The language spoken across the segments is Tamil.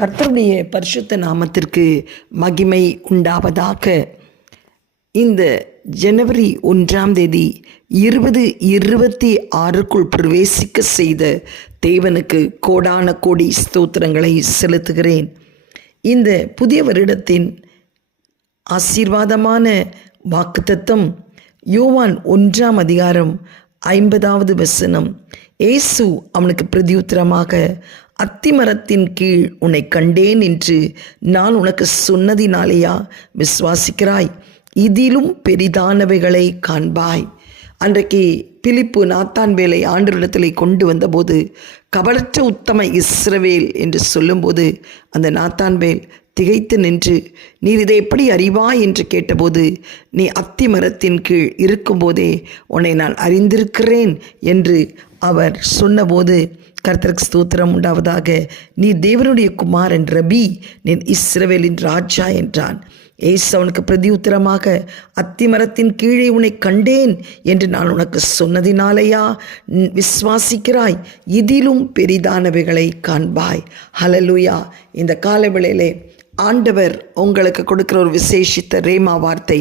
கர்த்தருடைய பரிசுத்த நாமத்திற்கு மகிமை உண்டாவதாக. இந்த ஜனவரி 1 2026 பிரவேசிக்க செய்த தேவனுக்கு கோடான கோடி ஸ்தோத்திரங்களை செலுத்துகிறேன். இந்த புதிய வருடத்தின் ஆசீர்வாதமான வாக்குத்தத்தம் யோவான் 1:50. இயேசு அவனுக்கு பிரதியுத்தரமாக, அத்திமரத்தின் கீழ் உன்னை கண்டேன் என்று நான் உனக்கு சொன்னதினாலேயா விசுவாசிக்கிறாய்? இதிலும் பெரிதானவைகளை காண்பாய். அன்றைக்கு பிலிப்பு நாத்தான்வேலை ஆண்டவரிடத்திலே கொண்டு வந்தபோது, கபடற்ற உத்தம இஸ்ரவேல் என்று சொல்லும்போது அந்த நாத்தான்வேல் திகைத்து நின்று, நீர் இதை எப்படி அறிவாய் என்று கேட்டபோது, நீ அத்திமரத்தின் கீழ் இருக்கும்போதே உன்னை நான் அறிந்திருக்கிறேன் என்று அவர் சொன்னபோது, கர்த்தருக்கு ஸ்தோத்திரம் உண்டாவதாக, நீ தேவனுடைய குமாரன் ரபி, நீ இஸ்ரவேலின் ராஜா என்றான். ஏசு அவனுக்கு பிரதியுத்தரமாக, அத்திமரத்தின் கீழே உன்னை கண்டேன் என்று நான் உனக்கு சொன்னதினாலேயா விசுவாசிக்கிறாய்? இதிலும் பெரிதானவைகளை காண்பாய். ஹல்லேலூயா. இந்த காலவேளையிலே ஆண்டவர் உங்களுக்கு கொடுக்கிற ஒரு விசேஷித்த ரேமா வார்த்தை,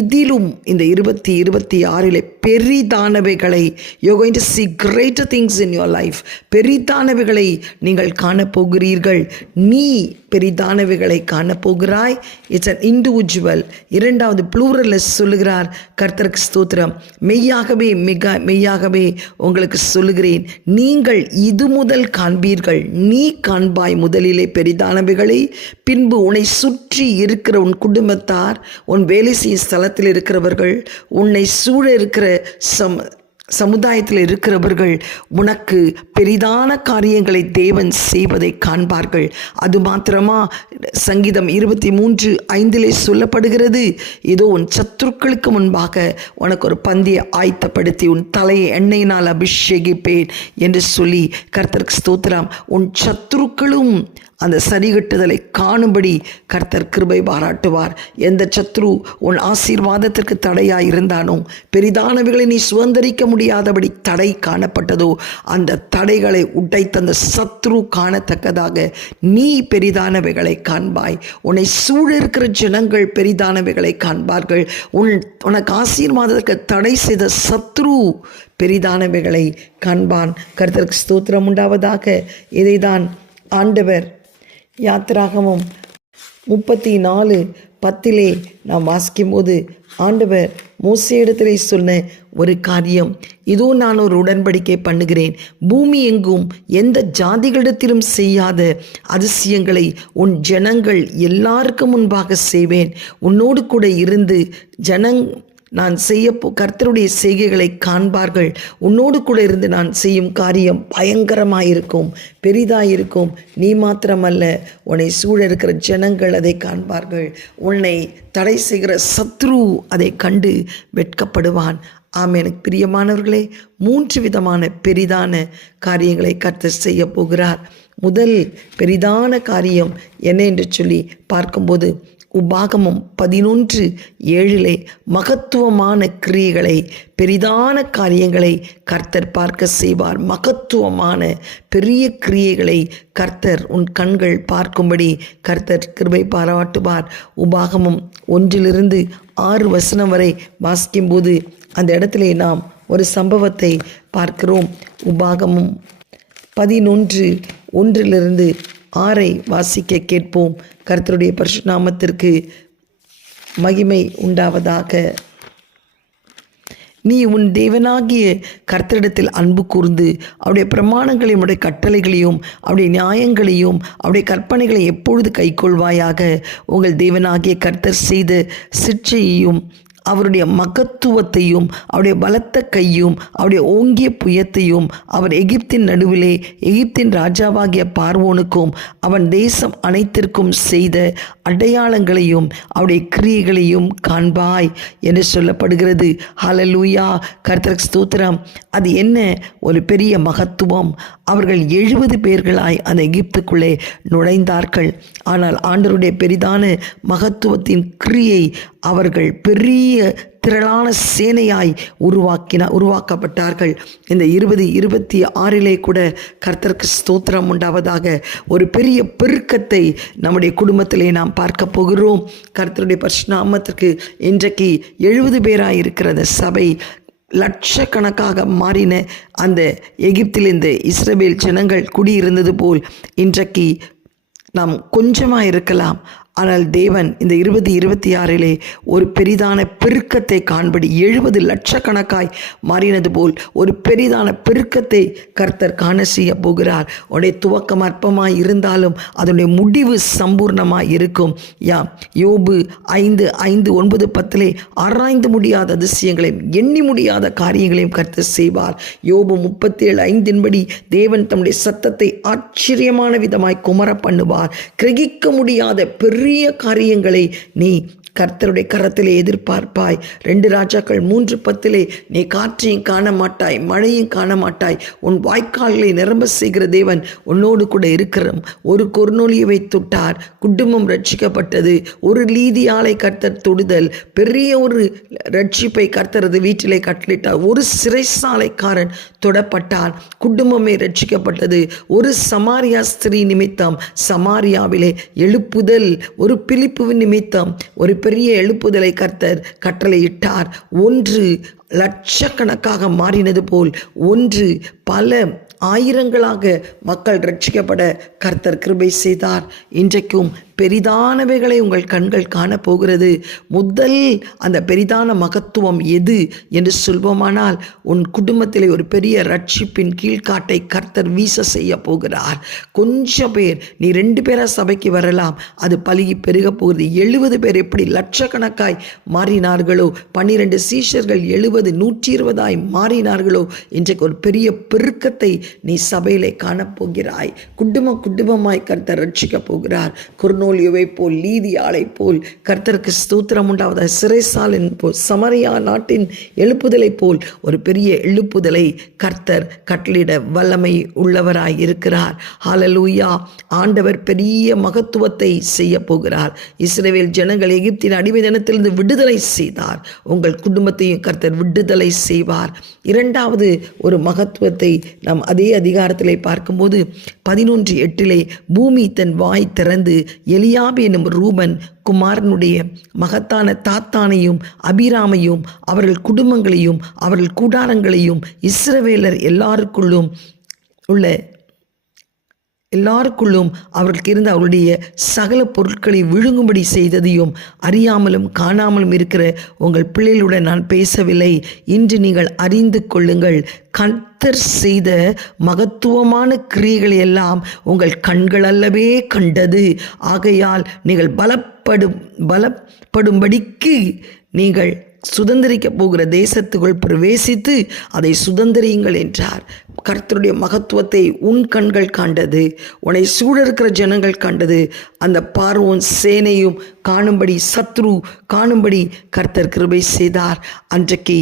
இதிலும் இந்த 2026 பெரிதானவைகளை, you're going to see greater things in your life. பெரிதானவைகளை நீங்கள் காணப்போகிறீர்கள். நீ பெரிதானவைகளை காணப்போகிறாய். It's an individual. இரண்டாவது ப்ளூரலில் சொல்லுகிறார். கர்த்தருக்கு ஸ்தோத்திரம். மெய்யாகவே மெய்யாகவே உங்களுக்கு சொல்லுகிறேன், நீங்கள் இது முதல் காண்பீர்கள். நீ காண்பாய் முதலிலே பெரிதானவைகளை, பின்பு உன்னை சுற்றி இருக்கிற உன் குடும்பத்தார், உன் வேலை செய்யும் ஸ்தலத்தில் இருக்கிறவர்கள், உன்னை சூழ இருக்கிற சமுதாயத்தில் இருக்கிறவர்கள் உனக்கு பெரிதான காரியங்களை தேவன் செய்வதை காண்பார்கள். அது மாத்திரமா, சங்கீதம் 23:5 சொல்லப்படுகிறது, இதோ உன் சத்துருக்களுக்கு முன்பாக உனக்கு ஒரு பந்தியை ஆயத்தப்படுத்தி உன் தலையை எண்ணெயினால் அபிஷேகிப்பேன் என்று சொல்லி, கர்த்தருக்கு ஸ்தோத்திரம். உன் சத்துருக்களும் அந்த சரிகட்டுதலை காணும்படி கர்த்தர் கிருபை பாராட்டுவார். எந்த சத்ரு உன் ஆசீர்வாதத்திற்கு தடையாய் இருந்தானோ, பெரிதானவைகளை நீ சுதந்திரிக்க முடியாதபடி தடை காணப்பட்டதோ, அந்த தடைகளை உடைத்த அந்த சத்ரு காணத்தக்கதாக நீ பெரிதானவைகளை காண்பாய். உன்னை சூழ இருக்கிற ஜனங்கள் பெரிதானவைகளை காண்பார்கள். உனக்கு ஆசீர்வாதத்திற்கு தடை செய்த சத்ரு பெரிதானவைகளை காண்பான். கர்த்தருக்கு ஸ்தோத்திரம் உண்டாவதாக. இதைதான் ஆண்டவர் யாத்திராகமம் 34:10 நாம் வாசிக்கும்போது ஆண்டவர் மோசேயிடத்திலே சொன்ன ஒரு காரியம், இதோ நான் ஒரு உடன்படிக்கை பண்ணுகிறேன். பூமி எங்கும் எந்த ஜாதிகளிடத்திலும் செய்யாத அதிசயங்களை உன் ஜனங்கள் எல்லாருக்கும் முன்பாக செய்வேன். உன்னோடு கூட இருந்து நான் கர்த்தருடைய செய்கைகளை காண்பார்கள். உன்னோடு கூட இருந்து நான் செய்யும் காரியம் பயங்கரமாயிருக்கும், பெரிதாயிருக்கும். நீ மாத்திரமல்ல, உன்னை சூழ இருக்கிற ஜனங்கள் அதை காண்பார்கள். உன்னை தடை செய்கிற சத்ரு அதை கண்டு வெட்கப்படுவான். எனக்கு பிரியமானவர்களே, 3 விதமான பெரிதான காரியங்களை கர்த்தர் செய்ய போகிறார். முதல் பெரிதான காரியம் என்ன என்று சொல்லி பார்க்கும்போது, உபாகமம் 11:7 மகத்துவமான கிரியைகளை, பெரிதான காரியங்களை கர்த்தர் பார்க்க செய்வார். மகத்துவமான பெரிய கிரியைகளை கர்த்தர் உன் கண்கள் பார்க்கும்படி கர்த்தர் கிருபை பாராட்டுவார். உபாகமம் 1-6 வரை வாசிக்கும்போது அந்த இடத்திலே நாம் ஒரு சம்பவத்தை பார்க்கிறோம். உபாகமம் 11:1-6 வாசிக்க கேட்போம். கர்த்தருடைய பரிசுத்த நாமத்திற்கு மகிமை உண்டாவதாக. நீ உன் தேவனாகிய கர்த்தரிடத்தில் அன்பு கூர்ந்து அவருடைய பிரமாணங்களையும் அவருடைய கட்டளைகளையும் அவருடைய நியாயங்களையும் அவருடைய கற்பனைகளை எப்பொழுது கைக்கொள்வாயாக. உங்கள் தேவனாகிய கர்த்தர் செய்த சிற்சையையும் அவருடைய மகத்துவத்தையும் அவருடைய பலத்த கையும் அவருடைய ஓங்கிய புயத்தையும் அவர் எகிப்தின் நடுவிலே எகிப்தின் ராஜாவாகிய பார்வோனுக்கும் அவன் தேசம் அனைத்திற்கும் செய்த அடையாளங்களையும் அவருடைய கிரியைகளையும் காண்பாய் என்று சொல்லப்படுகிறது. ஹல்லேலூயா. கர்த்தருக்கு ஸ்தோத்திரம். அது என்ன ஒரு பெரிய மகத்துவம்! அவர்கள் 70 பேர்களாய் அந்த எகிப்துக்குள்ளே நுழைந்தார்கள். ஆனால் ஆண்டவருடைய பெரிதான மகத்துவத்தின் கிரியை அவர்கள் பெரிய திரளான சேனையாய் உருவாக்கப்பட்டார்கள். இந்த 2026 கூட கர்த்தருக்கு ஸ்தோத்திரம் உண்டாவதாக. ஒரு பெரிய பெருக்கத்தை நம்முடைய குடும்பத்திலே நாம் பார்க்க போகிறோம். கர்த்தருடைய பரிசுத்த நாமத்திற்கு இன்றைக்கு 70 பேராய் இருக்கிற அந்த சபை லட்சக்கணக்காக மாறின அந்த எகிப்திலிருந்து இஸ்ரவேல் ஜனங்கள் குடியிருந்தது போல் இன்றைக்கு நாம் கொஞ்சமாக இருக்கலாம். ஆனால் தேவன் இந்த 2026 ஒரு பெரிதான பெருக்கத்தை காண்படி 70 லட்சக்கணக்காய் மாறினது போல் ஒரு பெரிதான பெருக்கத்தை கர்த்தர் காண செய்ய போகிறார். உடைய துவக்கம் அற்பமாய் இருந்தாலும் அதனுடைய முடிவு சம்பூர்ணமாய் இருக்கும். யோபு 5:5, 9, 10 ஆராய்ந்து முடியாத அதிசயங்களையும் எண்ணி முடியாத காரியங்களையும் கர்த்தர் செய்வார். யோபு 37:5 தேவன் தம்முடைய சத்தத்தை ஆச்சரியமான விதமாய் குமர பண்ணுவார். கிரகிக்க முடியாத பெரிய காரியங்களை நீ கர்த்தருடைய கரத்திலே எதிர்பார்ப்பாய். 2 ராஜாக்கள் 3:10 நீ காற்றையும் காண மாட்டாய், மழையும் காண மாட்டாய், உன் வாய்க்கால்களை நிரம்ப செய்கிற தேவன் உன்னோடு கூட இருக்கிறோம். ஒரு கொர்நேலியுவை தொட்டார், குடும்பம் ரட்சிக்கப்பட்டது. ஒரு லீதியாளை கர்த்தர் தொடுதல், பெரிய ஒரு ரட்சிப்பை கர்த்தரது வீட்டிலே கட்டளிட்டார். ஒரு சிறைசாலைக்காரன் தொடப்பட்டார், குடும்பமே ரட்சிக்கப்பட்டது. ஒரு சமாரியா ஸ்திரீ நிமித்தம் சமாரியாவிலே எழுப்புதல், ஒரு பிலிப்புவின் நிமித்தம் ஒரு பெரிய எழுப்புதலை கர்த்தர் கட்டளையிட்டார். 1 லட்சக்கணக்காக மாறினது போல் 1 பல ஆயிரங்களாக மக்கள் ரட்சிக்கப்பட கர்த்தர் கிருபை செய்தார். இன்றைக்கும் பெரிதானவைகளை உங்கள் கண்கள் காணப்போகிறது. முதல் அந்த பெரிதான மகத்துவம் எது என்று சொல்வோமானால், உன் குடும்பத்திலே ஒரு பெரிய ரட்சிப்பின் கீழ்காட்டை கர்த்தர் வீச செய்ய போகிறார். கொஞ்சம் பேர், நீ 2 பேரா சபைக்கு வரலாம், அது பலுகி பெருக போகிறது. 70 பேர் எப்படி லட்சக்கணக்காய் மாறினார்களோ, 12 சீஷர்கள் 70, 120 மாறினார்களோ, இன்றைக்கு ஒரு பெரிய பெருக்கத்தை நீ சபையிலே காணப்போகிறாய். குடும்பமாய் கர்த்தர் ரட்சிக்க போகிறார். கொர்நேலியுவை போல், லீதியாளை போல் கர்த்தருக்கு ஸ்தோத்திரம் உண்டாவதாக. சிறைசாலின் போல், சமரியா நாட்டின் எழுப்புதலை போல் ஒரு பெரிய எழுப்புதலை கர்த்தர் கட்டளிட வல்லமை உள்ளவராய் இருக்கிறார். ஹல்லேலூயா. ஆண்டவர் பெரிய மகத்துவத்தை செய்ய போகிறார். இஸ்ரவேல் ஜனங்கள் எகிப்தின் அடிமைத்தனத்திலிருந்து விடுதலை செய்தார். உங்கள் குடும்பத்தையும் கர்த்தர் விடுதலை செய்வார். 2வது ஒரு மகத்துவத்தை நாம் அதே அதிகாரத்திலே பார்க்கும்போது 11:8 பூமி தன் வாய் திறந்து எலியாபு என்னும் ரூபன் குமாரனுடைய மகத்தான தாத்தானையும் அபிராமையும் அவர்கள் குடும்பங்களையும் அவர்கள் கூடாரங்களையும் இஸ்ரவேலர் எல்லாருக்குள்ளும் அவர்களுக்கு இருந்த அவருடைய சகல பொருட்களை விழுங்கும்படி செய்ததையும் அறியாமலும் காணாமலும் இருக்கிற உங்கள் பிள்ளைகளுடன் நான் பேசவில்லை. இன்று நீங்கள் அறிந்து கொள்ளுங்கள். கர்த்தர் செய்த மகத்துவமான கிரியைகளை எல்லாம் உங்கள் கண்கள் அல்லவே கண்டது. ஆகையால் நீங்கள் பலப்படும்படிக்கு நீங்கள் சுதந்திரிக்க போகிற தேசத்துக்குள் பிரவேசித்து அதை சுதந்திரியுங்கள் என்றார். கர்த்தருடைய மகத்துவத்தை உன் கண்கள் காண்டது, உன்னை சூழ இருக்கிற ஜனங்கள் காண்டது. அந்த பார்வோன் சேனையும் காணும்படி, சத்ரு காணும்படி கர்த்தர் கிருபை செய்தார். அன்றைக்கு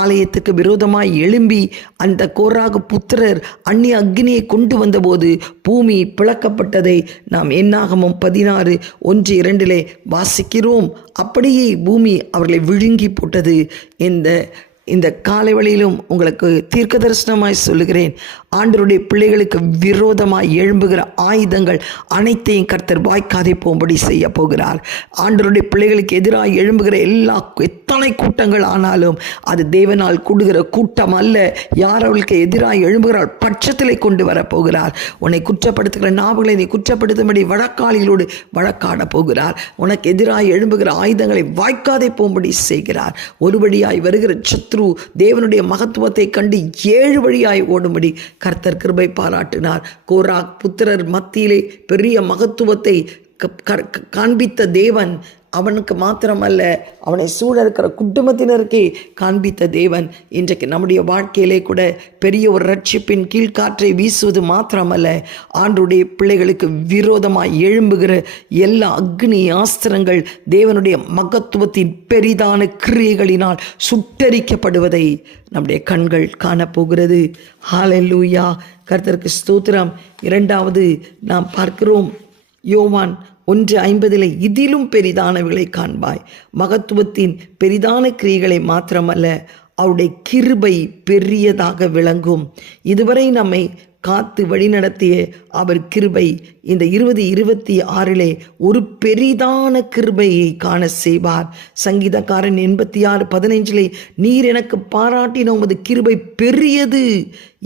ஆலயத்துக்கு விரோதமாய் எழும்பி அந்த கோராகு புத்திரர் அந்நிய அக்னியை கொண்டு வந்தபோது பூமி பிளக்கப்பட்டதை நாம் என்னாகமம் 16:1-2 வாசிக்கிறோம். அப்படியே பூமி அவர்களை விழுங்கி போட்டது. இந்த காலை வழியிலும் உங்களுக்கு தீர்க்க தரிசனமாய் சொல்லுகிறேன், ஆண்டவருடைய பிள்ளைகளுக்கு விரோதமாய் எழும்புகிற ஆயுதங்கள் அனைத்தையும் கர்த்தர் வாய்க்காதே போகும்படி செய்ய போகிறார். ஆண்டவருடைய பிள்ளைகளுக்கு எதிராக எழும்புகிற எத்தனை கூட்டங்கள் ஆனாலும் அது தேவனால் கூடுகிற கூட்டம் அல்ல. யார் அவளுக்கு எதிராக எழும்புகிறாள் பட்சத்திலே கொண்டு வரப்போகிறார். உன்னை குற்றப்படுத்துகிற நாவுகளை நீ குற்றப்படுத்தும்படி வழக்காளிகளோடு வழக்காட போகிறார். உனக்கு எதிராக எழும்புகிற ஆயுதங்களை வாய்க்காதே போகும்படி செய்கிறார். ஒரு வழியாய் வருகிற சத்ரு தேவனுடைய மகத்துவத்தை கண்டு 7 வழியாய் ஓடும்படி கர்த்தர் கிருபை பாராட்டினார். கோராக் புத்திரர் மத்தியிலே பெரிய மகத்துவத்தை காண்பித்த தேவன் அவனுக்கு மாத்திரமல்ல, அவனை சூழ இருக்கிற குடும்பத்தினருக்கே காண்பித்த தேவன் இன்றைக்கு நம்முடைய வாழ்க்கையிலே கூட பெரிய ஒரு ரட்சிப்பின் கீழ்காற்றை வீசுவது மாத்திரமல்ல, ஆண்டவருடைய பிள்ளைகளுக்கு விரோதமாய் எழும்புகிற எல்லா அக்னி ஆஸ்திரங்கள் தேவனுடைய மகத்துவத்தின் பெரிதான கிரியைகளினால் சுட்டரிக்கப்படுவதை நம்முடைய கண்கள் காணப்போகிறது. ஹல்லேலூயா. கர்த்தருக்கு ஸ்தோத்திரம். 2வது நாம் பார்க்கிறோம், யோவான் 1:50 இதிலும் பெரிதானவைகளை காண்பாய். மகத்துவத்தின் பெரிதான கிரியைகளை மாத்திரமல்ல, அவருடைய கிருபை பெரியதாக விளங்கும். இதுவரை நம்மை காத்து வழிநடத்திய அவர் கிருபை இந்த 2026 ஒரு பெரிதான கிருபையை காண செய்வார். சங்கீதக்காரன் 86:15 நீர் எனக்கு பாராட்டின உமது கிருபை பெரியது,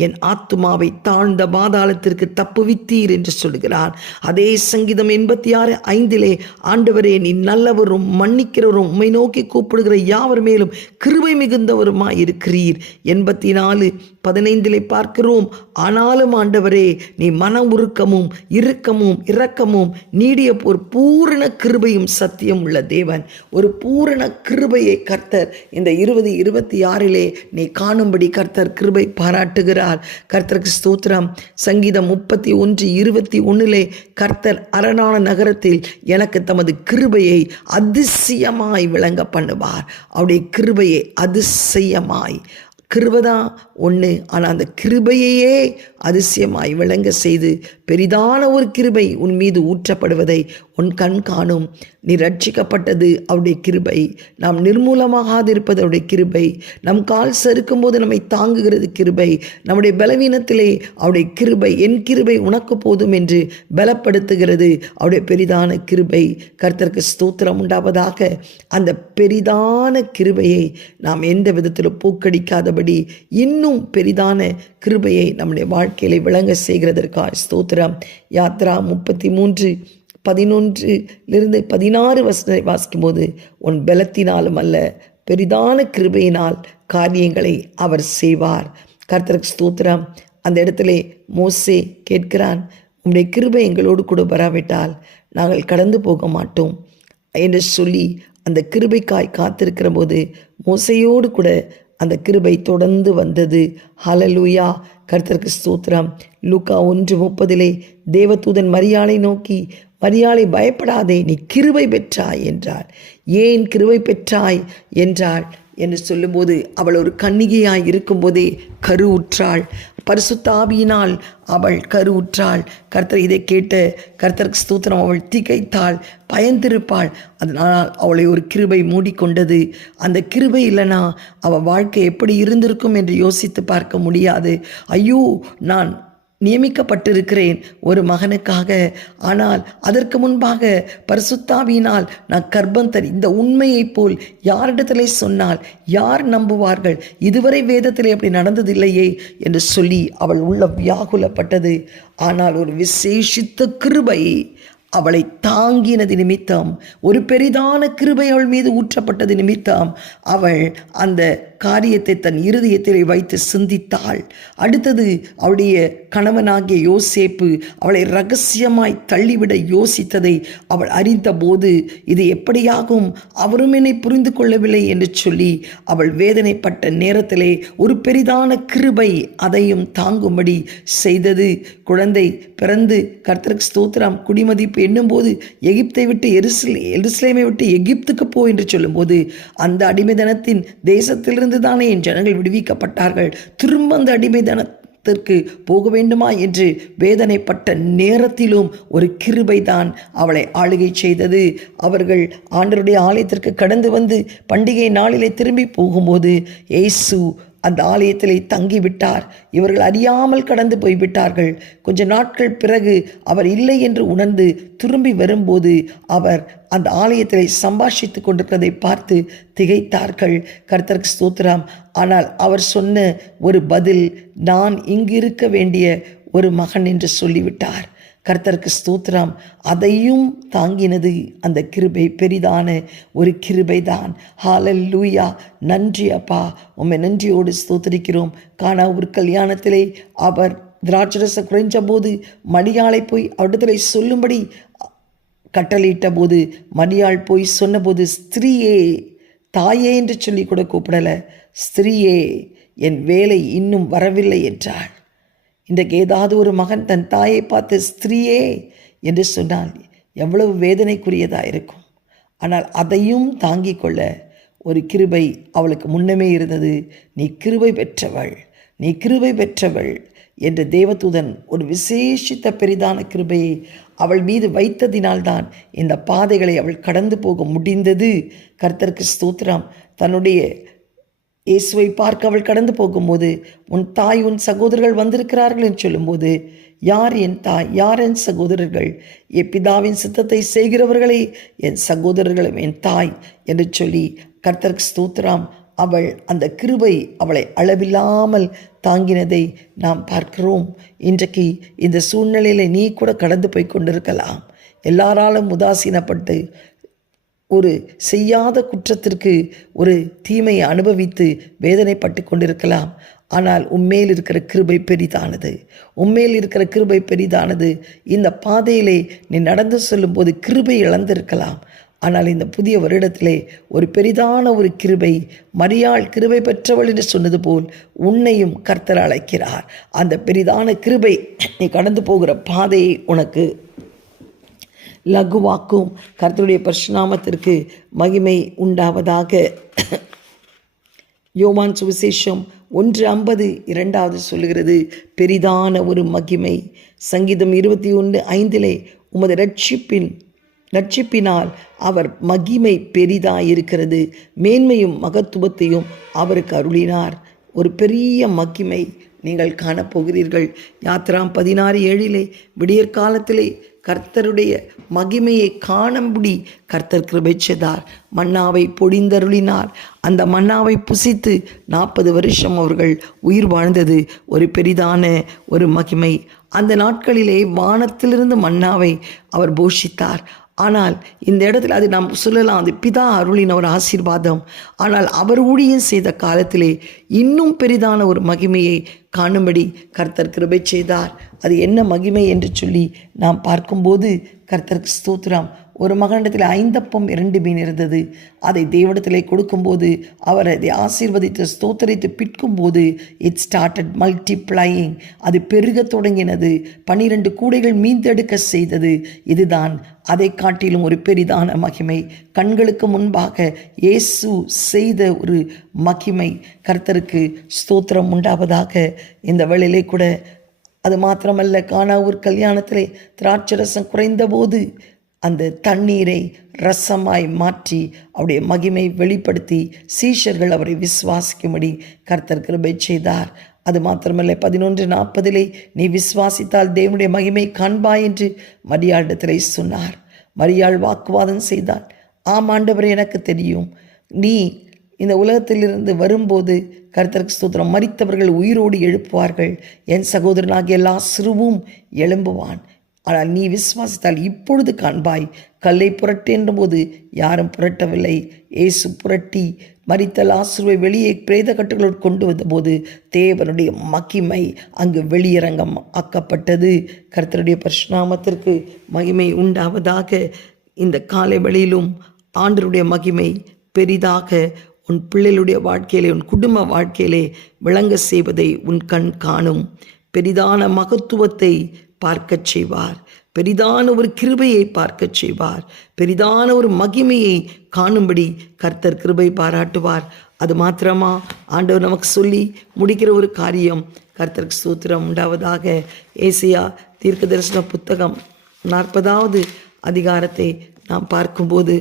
என் ஆத்துமாவை தாழ்ந்த பாதாளத்திற்கு தப்புவித்தீர் என்று சொல்கிறார். அதே சங்கீதம் 86:5 ஆண்டவரே நீ நல்லவரும் மன்னிக்கிறவரும் உம்மை நோக்கி கூப்பிடுகிற யாவர் மேலும் கிருபை மிகுந்தவருமாய் இருக்கிறீர். 84:15 பார்க்கிறோம், ஆனாலும் ஆண்டவரே நீ மன உருக்கமும் இரக்கமும் நீடிய ஒரு பூரண கிருபையும் சத்தியம் உள்ள தேவன். ஒரு பூரண கிருபையை கர்த்தர் இந்த 2026 நீ காணும்படி கர்த்தர் கிருபை பாராட்டுகிறார். கர்த்தருக்கு ஸ்தோத்திரம். சங்கீதம் 31:21 கர்த்தர் அரணான நகரத்தில் எனக்கு தமது கிருபையை அதிசயமாய் விளங்க பண்ணுவார். அவருடைய கிருபையை அதிசயமாய், கிருபைதான் ஒன்று, ஆனால் அந்த கிருபையையே அதிசயமாய் விளங்க செய்து பெரிதான ஒரு கிருபை உன் மீது ஊற்றப்படுவதை உன் கண் காணும். நீ ரட்சிக்கப்பட்டது அவருடைய கிருபை. நாம் நிர்மூலமாகாதிருப்பது அவருடைய கிருபை. நம் கால் சறுக்கும் போது நம்மை தாங்குகிறது கிருபை. நம்முடைய பலவீனத்திலே அவருடைய கிருபை, என் கிருபை உனக்கு போதும் என்று பலப்படுத்துகிறது அவருடைய பெரிதான கிருபை. கர்த்தருக்கு ஸ்தோத்திரம் உண்டாவதாக. அந்த பெரிதான கிருபையை நாம் எந்த விதத்திலும் போக்கடிக்காதபடி இன்னும் பெரிதான கிருபையை நம்முடைய வாழ்க்கையில விளங்க செய்கிறதற்காக ஸ்தோத்திரம். யாத்ரா 33:11-16 வாசிக்கும் போது உன் பலத்தினாலும் அல்ல பெரிதான கிருபையினால் காரியங்களை அவர் செய்வார். கர்த்தருக்கு ஸ்தோத்திரம். அந்த இடத்துல மோசே கேட்கிறான், உம்முடைய கிருபை எங்களோடு கூட வராவிட்டால் நாங்கள் கடந்து போக மாட்டோம் என்று சொல்லி அந்த கிருபைக்காய் காத்திருக்கிற போது மோசையோடு கூட அந்த கிருபை தொடர்ந்து வந்தது. ஹல்லேலூயா. கர்த்தருக்கு ஸ்தோத்திரம். லூக்கா 1:30 தேவதூதன் மரியாளை நோக்கி, மரியாளை பயப்படாதே, நீ கிருபை பெற்றாய் என்றார். ஏன் கிருபை பெற்றாய் என்றாள் என்று சொல்லும்போது, அவள் ஒரு கன்னிகையாய் இருக்கும்போதே கருவுற்றாள். பரிசுத்த ஆவியினால் அவள் கருவுற்றாள். கர்த்தர் இதை கேட்ட கர்த்தருக்கு ஸ்தோத்திரம். அவள் திகைத்தாள், பயந்திருப்பாள். அதனால் அவளை ஒரு கிருபை மூடிக்கொண்டது. அந்த கிருபை இல்லைனா அவள் வாழ்க்கை எப்படி இருந்திருக்கும் என்று யோசித்து பார்க்க முடியாது. ஐயோ, நான் நியமிக்கப்பட்டிருக்கிறேன் ஒரு மகனுக்காக, ஆனால் அதற்கு முன்பாக பரிசுத்தாவியினால் நான் கர்ப்பம் தரி, இந்த உண்மையை போல் யாரிடத்திலே சொன்னால் யார் நம்புவார்கள்? இதுவரை வேதத்திலே அப்படி நடந்ததில்லையே என்று சொல்லி அவள் உள்ள வியாகுலப்பட்டது. ஆனால் ஒரு விசேஷித்த கிருபை அவளை தாங்கினது நிமித்தம், ஒரு பெரிதான கிருபை அவள் மீது ஊற்றப்பட்டது நிமித்தம் அவள் அந்த காரியத்தை தன் இருதயத்திலே வைத்து சிந்தித்தாள். அடுத்தது அவளுடைய கணவனாகிய யோசேப்பு அவளை இரகசியமாய் தள்ளிவிட யோசித்ததை அவள் அறிந்த போது, இது எப்படியாகும், அவரும் என்னை புரிந்து கொள்ளவில்லை என்று சொல்லி அவள் வேதனைப்பட்ட நேரத்திலே ஒரு பெரிதான கிருபை அதையும் தாங்கும்படி செய்தது. குழந்தை பிறந்து கர்த்தருக்கு ஸ்தோத்திரம் குடிமதிப்பு எண்ணும்போது, எகிப்தை விட்டு எருசலேமை விட்டு எகிப்துக்கு போ என்று சொல்லும்போது, அந்த அடிமைதனத்தின் தேசத்திலிருந்து தானே என் ஜனங்கள் விடுவிக்கப்பட்டார்கள், திரும்ப அந்த அடிமைதனத்திற்கு போக வேண்டுமா என்று வேதனைப்பட்ட நேரத்திலும் ஒரு கிருபைதான் அவளை ஆளுகை செய்தது. அவர்கள் ஆண்டவருடைய ஆலயத்திற்கு கடந்து வந்து பண்டிகை நாளிலே திரும்பி போகும்போது இயேசு அந்த ஆலயத்திலே தங்கிவிட்டார். இவர்கள் அறியாமல் கடந்து போய்விட்டார்கள். கொஞ்ச நாட்கள் பிறகு அவர் இல்லை என்று உணர்ந்து திரும்பி வரும்போது அவர் அந்த ஆலயத்திலே சம்பாஷித்து கொண்டிருக்கிறதை பார்த்து திகைத்தார்கள். கர்த்தருக்கு ஸ்தோத்திரம். ஆனால் அவர் சொன்ன ஒரு பதில், நான் இங்கு இருக்க வேண்டிய ஒரு மகன் என்று சொல்லிவிட்டார். கர்த்தருக்கு ஸ்தோத்திரம். அதையும் தாங்கினது அந்த கிருபை, பெரிதான ஒரு கிருபைதான். ஹல்லேலூயா. நன்றி அப்பா, உம்மை நன்றியோடு ஸ்தோத்திரிக்கிறோம். கானா ஒரு கல்யாணத்திலே அவர் திராட்சரச குறைஞ்ச போது மடியாளை போய் அவரிடத்திலே சொல்லும்படி கட்டளையிட்ட போது, மடியாள் போய் சொன்னபோது, ஸ்திரீயே, தாயே என்று சொல்லி கூட கூப்பிடலை, ஸ்திரீயே என் வேலை இன்னும் வரவில்லை என்றாள். இன்றைக்கு ஏதாவது ஒரு மகன் தன் தாயை பார்த்து ஸ்திரீயே என்று சொன்னால் எவ்வளவு வேதனைக்குரியதாக இருக்கும். ஆனால் அதையும் தாங்கிக் கொள்ள ஒரு கிருபை அவளுக்கு முன்னமே இருந்தது. நீ கிருபை பெற்றவள், நீ கிருபை பெற்றவள் என்ற தேவதூதன் ஒரு விசேஷித்த பெரிதான கிருபையை அவள் மீது வைத்ததினால்தான் இந்த பாதைகளை அவள் கடந்து போக முடிந்தது. கர்த்தருக்கு ஸ்தோத்திரம். தன்னுடைய இயேசுவை பார்க்க அவள் கடந்து போகும்போது, உன் தாய் உன் சகோதரர்கள் வந்திருக்கிறார்கள் என்று சொல்லும்போது, யார் என் தாய், யார் என் சகோதரர்கள்? என் பிதாவின் சித்தத்தை செய்கிறவர்களே என் சகோதரர்களும் என் தாய் என்று சொல்லி கர்த்தருக்கு ஸ்தோத்திரம். அவள் அந்த கிருபை அவளை அளவில்லாமல் தாங்கினதை நாம் பார்க்கிறோம். இன்றைக்கு இந்த சூழ்நிலையில் நீ கூட கடந்து போய் கொண்டிருக்கலாம். எல்லாராலும் உதாசீனப்பட்டு ஒரு செய்யாத குற்றத்திற்கு ஒரு தீமையை அனுபவித்து வேதனைப்பட்டு கொண்டிருக்கலாம். ஆனால் உம்மேல் இருக்கிற கிருபை பெரிதானது, உம்மேல் இருக்கிற கிருபை பெரிதானது. இந்த பாதையிலே நீ நடந்து செல்லும்போது கிருபை இழந்திருக்கலாம். ஆனால் இந்த புதிய வருடத்திலே ஒரு பெரிதான ஒரு கிருபை, மரியாள் கிருபை பெற்றவள் என்று சொன்னது போல் உன்னையும் கர்த்தர் அழைக்கிறார். அந்த பெரிதான கிருபை நீ கடந்து போகிற பாதையை உனக்கு லகுவாக்கும். கர்த்தருடைய பரிசுநாமத்திற்கு மகிமை உண்டாவதாக. யோவான் சுவிசேஷம் 1:50 சொல்லுகிறது, பெரிதான ஒரு மகிமை. சங்கீதம் 21:5 உமது ரட்சிப்பினால் அவர் மகிமை பெரிதாயிருக்கிறது, மேன்மையும் மகத்துவத்தையும் அவருக்கு அருளினார். ஒரு பெரிய மகிமை நீங்கள் காணப்போகிறீர்கள். யாத்திராம் 16:7 விடியற்காலத்திலே கர்த்தருடைய மகிமையை காணும்படி கர்த்தர் கிருபை செய்தார். மன்னாவை பொழிந்தருளினார். அந்த மன்னாவை புசித்து 40 வருஷம் அவர்கள் உயிர் வாழ்ந்தது ஒரு பெரிதான ஒரு மகிமை. அந்த நாட்களிலே வானத்திலிருந்து மன்னாவை அவர் போஷித்தார். ஆனால் இந்த இடத்துல அது நாம் சொல்லலாம், அது பிதா அருளின ஒரு ஆசீர்வாதம். ஆனால் அவர் ஊழியம் செய்த காலத்திலே இன்னும் பெரிதான ஒரு மகிமையை காணும்படி கர்த்தர் கிருபை செய்தார். அது என்ன மகிமை என்று சொல்லி நாம் பார்க்கும்போது கர்த்தருக்கு ஸ்தோத்திரம். ஒரு மகனிடத்தில் 5 அப்பம் 2 மீன் இருந்தது. அதை தேவனிடத்திலே கொடுக்கும்போது அவர் அதை ஆசீர்வதித்து ஸ்தோத்தரித்து பிற்கும்போது இட் ஸ்டார்டட் மல்டிப்ளையிங். அது பெருக தொடங்கினது. 12 கூடைகள் மீந்தெடுக்க செய்தது. இதுதான் அதை காட்டிலும் ஒரு பெரிதான மகிமை. கண்களுக்கு முன்பாக இயேசு செய்த ஒரு மகிமை. கர்த்தருக்கு ஸ்தோத்திரம் உண்டாவதாக. இந்த வேளையிலே கூட அது மாத்திரமல்ல, கானாவூர் கல்யாணத்திலே திராட்சரசம் குறைந்தபோது அந்த தண்ணீரை ரசமாய் மாற்றி அவருடைய மகிமை வெளிப்படுத்தி சீஷர்கள் அவரை விசுவாசிக்கும்படி கர்த்தர் கிருபை செய்தார். அது மாத்திரமல்ல, 11:40 நீ விசுவாசித்தால் தேவனுடைய மகிமை காண்பாய் என்று மரியாளிடத்திலே சொன்னார். மரியாள் வாக்குவாதம் செய்தாள். ஆம் ஆண்டவரே, எனக்கு தெரியும், நீ இந்த உலகத்திலிருந்து வரும்போது கர்த்தருக்கு ஸ்தோத்திரம், மரித்தவர்கள் உயிரோடு எழுப்புவார்கள், என் சகோதரனாகிய லாசருவும் எழும்புவான். ஆனால் நீ விசுவாசித்தால் இப்பொழுது காண்பாய். கல்லை புரட்டு என்றபோது யாரும் புரட்டவில்லை. இயேசு புரட்டி மரித்த லாசருவை வெளியே பிரேத கட்டுகளோடு கொண்டு வந்தபோது தேவனுடைய மகிமை அங்கு வெளியரங்கம் ஆக்கப்பட்டது. கர்த்தருடைய பரிசுநாமத்திற்கு மகிமை உண்டாவதாக. இந்த காலை வேளையிலும் ஆண்டவருடைய மகிமை பெரிதாக உன் பிள்ளைகளுடைய வாழ்க்கையிலே, உன் குடும்ப வாழ்க்கையிலே விளங்க செய்வதை உன் கண் காணும். பெரிதான மகத்துவத்தை பார்க்கச் செய்வார். பெரிதான ஒரு கிருபையை பார்க்கச் செய்வார். பெரிதான ஒரு மகிமையை காணும்படி கர்த்தர் கிருபை பாராட்டுவார். அது மாத்திரமா, ஆண்டவர் நமக்கு சொல்லி முடிக்கிற ஒரு காரியம். கர்த்தருக்கு ஸ்தோத்திரம் உண்டாவதாக. ஏசாயா தீர்க்கதரிசன புத்தகம் 40வது அதிகாரத்தை நாம் பார்க்கும்போது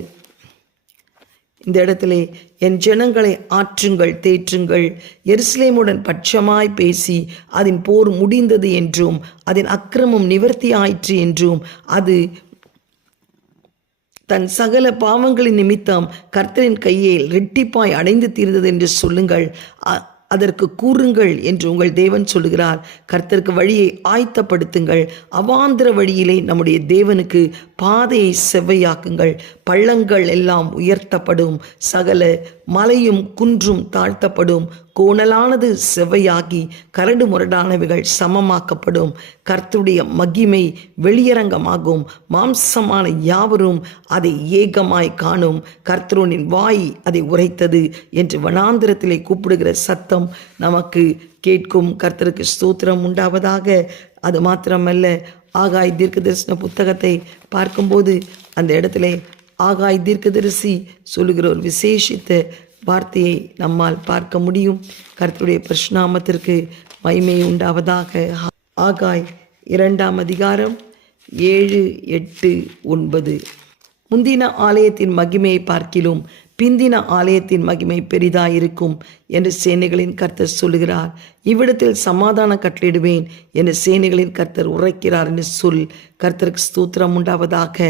இந்த இடத்திலே, என் ஜனங்களை ஆற்றுங்கள், தேற்றுங்கள், எருசலேமுடன் பட்சமாய் பேசி அதன் போர் முடிந்தது என்றும் அதன் அக்கிரமம் நிவர்த்தி ஆயிற்று என்றும் அது தன் சகல பாவங்களின் நிமித்தம் கர்த்தரின் கையில் இரட்டிப்பாய் அடைந்து தீர்ந்தது என்று சொல்லுங்கள், அதற்கு கூறுங்கள் என்று உங்கள் தேவன் சொல்லுகிறார். கர்த்தருக்கு வழியை ஆயத்தப்படுத்துங்கள், அவாந்திர வழியிலே நம்முடைய தேவனுக்கு பாதையை செவ்வையாக்குங்கள். பள்ளங்கள் எல்லாம் உயர்த்தப்படும், சகல மலையும் குன்றும் தாழ்த்தப்படும், கோணலானது செவ்வையாகி கரடு முரடானவைகள் சமமாக்கப்படும். கர்த்தருடைய மகிமை வெளியரங்கமாகும், மாம்சமான யாவரும் அதை ஏகமாய் காணும். கர்த்தருனின் வாய் அதை உரைத்தது என்று வனாந்திரத்திலே கூப்பிடுகிற சத்தம் நமக்கு கேட்கும். கர்த்தருக்கு ஸ்தோத்திரம் உண்டாவதாக. அது மாத்திரமல்ல, ஆகாய் தீர்க்கதரிசன புத்தகத்தை பார்க்கும்போது அந்த இடத்துல ஆகாய் தீர்க்கதரிசி சொல்லுகிற ஒரு விசேஷித்த வார்த்தையை நம்மால் பார்க்க முடியும். கர்த்தருடைய பரிசுநாமத்திற்கு மகிமை உண்டாவதாக. ஆகாய் 2ஆம் அதிகாரம் 7, 8, 9. முந்தின ஆலயத்தின் மகிமையை பார்க்கிலும் பிந்தின ஆலயத்தின் மகிமை பெரிதாயிருக்கும் என்று சேனைகளின் கர்த்தர் சொல்லுகிறார். இவ்விடத்தில் சமாதான கட்டளையிடுவேன் என்று சேனைகளின் கர்த்தர் உரைக்கிறார் என்று சொல். கர்த்தருக்கு ஸ்தோத்திரம் உண்டாவதாக.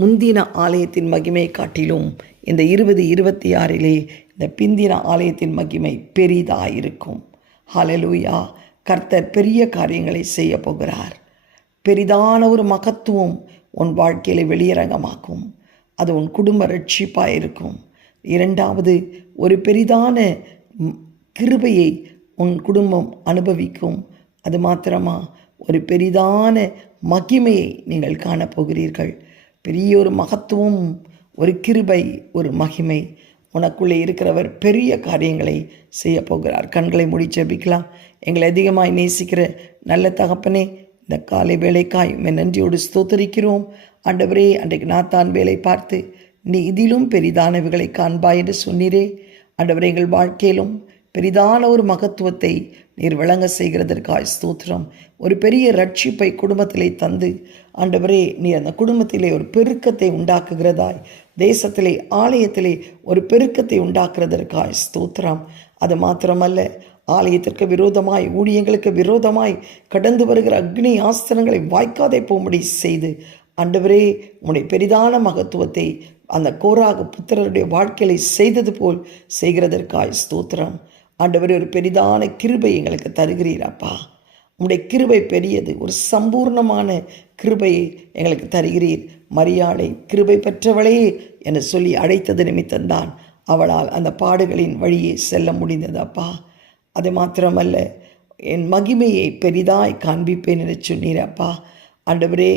முந்தின ஆலயத்தின் மகிமையை காட்டிலும் இந்த 2026 இந்த பிந்தின ஆலயத்தின் மகிமை பெரிதாயிருக்கும். ஹல்லேலூயா. கர்த்தர் பெரிய காரியங்களை செய்ய போகிறார். பெரிதான ஒரு மகத்துவம் உன் வாழ்க்கையில வெளியரங்கமாக்கும். அது உன் குடும்ப ரட்சிப்பாயிருக்கும். 2வது, ஒரு பெரிதான கிருபையை உன் குடும்பம் அனுபவிக்கும். அது மாத்திரமா, ஒரு பெரிதான மகிமையை நீங்கள் காணப்போகிறீர்கள். பெரிய ஒரு மகத்துவம், ஒரு கிருபை, ஒரு மகிமை. உனக்குள்ளே இருக்கிறவர் பெரிய காரியங்களை செய்ய போகிறார். கண்களை மூடி ஜெபிக்கலாம். எங்களை அதிகமாய் நேசிக்கிற நல்ல தகப்பனே, இந்த காலை வேலைக்காய் நன்றியோடு ஸ்தோத்தரிக்கிறோம். ஆண்டவரே, அன்றைக்கு நாத்தான் வேலை பார்த்து நீ இதிலும் பெரிதானவைகளை காண்பாய் என்று சொன்னீரே. ஆண்டவரே, எங்கள் வாழ்க்கையிலும் பெரிதான ஒரு மகத்துவத்தை நீர் விளங்க செய்கிறதற்காய் ஸ்தோத்திரம். ஒரு பெரிய ரட்சிப்பை குடும்பத்திலே தந்து ஆண்டவரே, நீ அந்த குடும்பத்திலே ஒரு பெருக்கத்தை உண்டாக்குகிறதாய், தேசத்திலே ஆலயத்திலே ஒரு பெருக்கத்தை உண்டாக்குறதற்காய் ஸ்தோத்திரம். அது மாத்திரமல்ல, ஆலயத்திற்கு விரோதமாய், ஊழியங்களுக்கு விரோதமாய் கடந்து வருகிற அக்னி ஆஸ்திரங்களை வாய்க்காதே போகும்படி செய்து ஆண்டவரே, உன்னுடைய பெரிதான மகத்துவத்தை அந்த கோராகு புத்திரருடைய வாழ்க்கையை செய்தது போல் செய்கிறதற்காய் ஸ்தோத்திரம். ஆண்டவரே, ஒரு பெரிதான கிருபை எங்களுக்கு தருகிறீரப்பா. உம்முடைய கிருபை பெரியது. ஒரு சம்பூர்ணமான கிருபையை எங்களுக்கு தருகிறீர். மரியாளை கிருபை பெற்றவளே என சொல்லி அழைத்தது நிமித்தந்தான் அவளால் அந்த பாடுகளின் வழியே செல்ல முடிந்தது அப்பா. அது மாத்திரமல்ல, என் மகிமையை பெரிதாய் காண்பிப்பேன் என்று சொன்னீர் அப்பா. ஆண்டவரே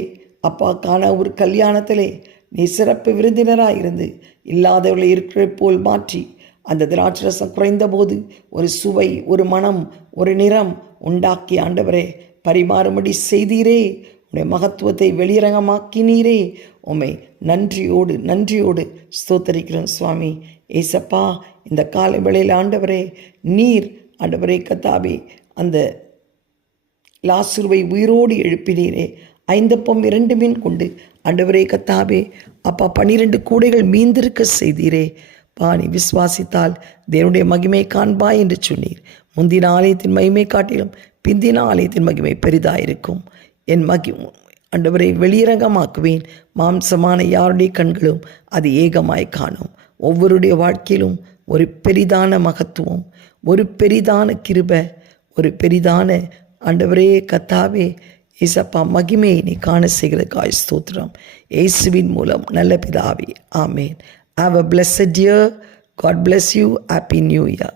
அப்பாக்கான ஒரு கல்யாணத்திலே நீ சிறப்பு விருந்தினராக இருந்து இல்லாதவர்களை இருக்கிற போல் மாற்றி, அந்த திராட்சரசம் குறைந்த போது ஒரு சுவை, ஒரு மனம், ஒரு நிறம் உண்டாக்கி ஆண்டவரே பரிமாறும்படி செய்தீரே. உம்முடைய மகத்துவத்தை வெளியரங்கமாக்கினீரே. உம்மை நன்றியோடு ஸ்தோத்தரிக்கிறோம் சுவாமி. ஏசப்பா, இந்த காலை வேளையில் ஆண்டவரே, நீர் ஆண்டவரே கத்தாபே அந்த லாசருவை உயிரோடு எழுப்பினீரே. 5 அப்பம் 2 மீன் கொண்டு ஆண்டவரே கத்தாபே அப்பா 12 கூடைகள் மீந்திருக்க செய்தீரே. நீ விசுவாசித்தால் தேவனுடைய மகிமை காண்பாய் என்று சொன்னீர். முந்தின ஆலயத்தின் மகிமை காட்டிலும் பிந்தின ஆலயத்தின் மகிமை பெரிதாயிருக்கும். என் ஆண்டவரை வெளியரங்கமாக்குவேன். மாம்சமான யாருடைய கண்களும் அது ஏகமாய் காணும். ஒவ்வொருடைய வாழ்க்கையிலும் ஒரு பெரிதான மகத்துவம், ஒரு பெரிதான கிருபை, ஒரு பெரிதான ஆண்டவரே கத்தாவே ஏசப்பா மகிமையை நீ காண செய்கிறதுக்காய் ஸ்தோத்திரம். இயேசுவின் மூலம் நல்ல பிதாவே, ஆமேன். Have a blessed year. God bless you. Happy New Year.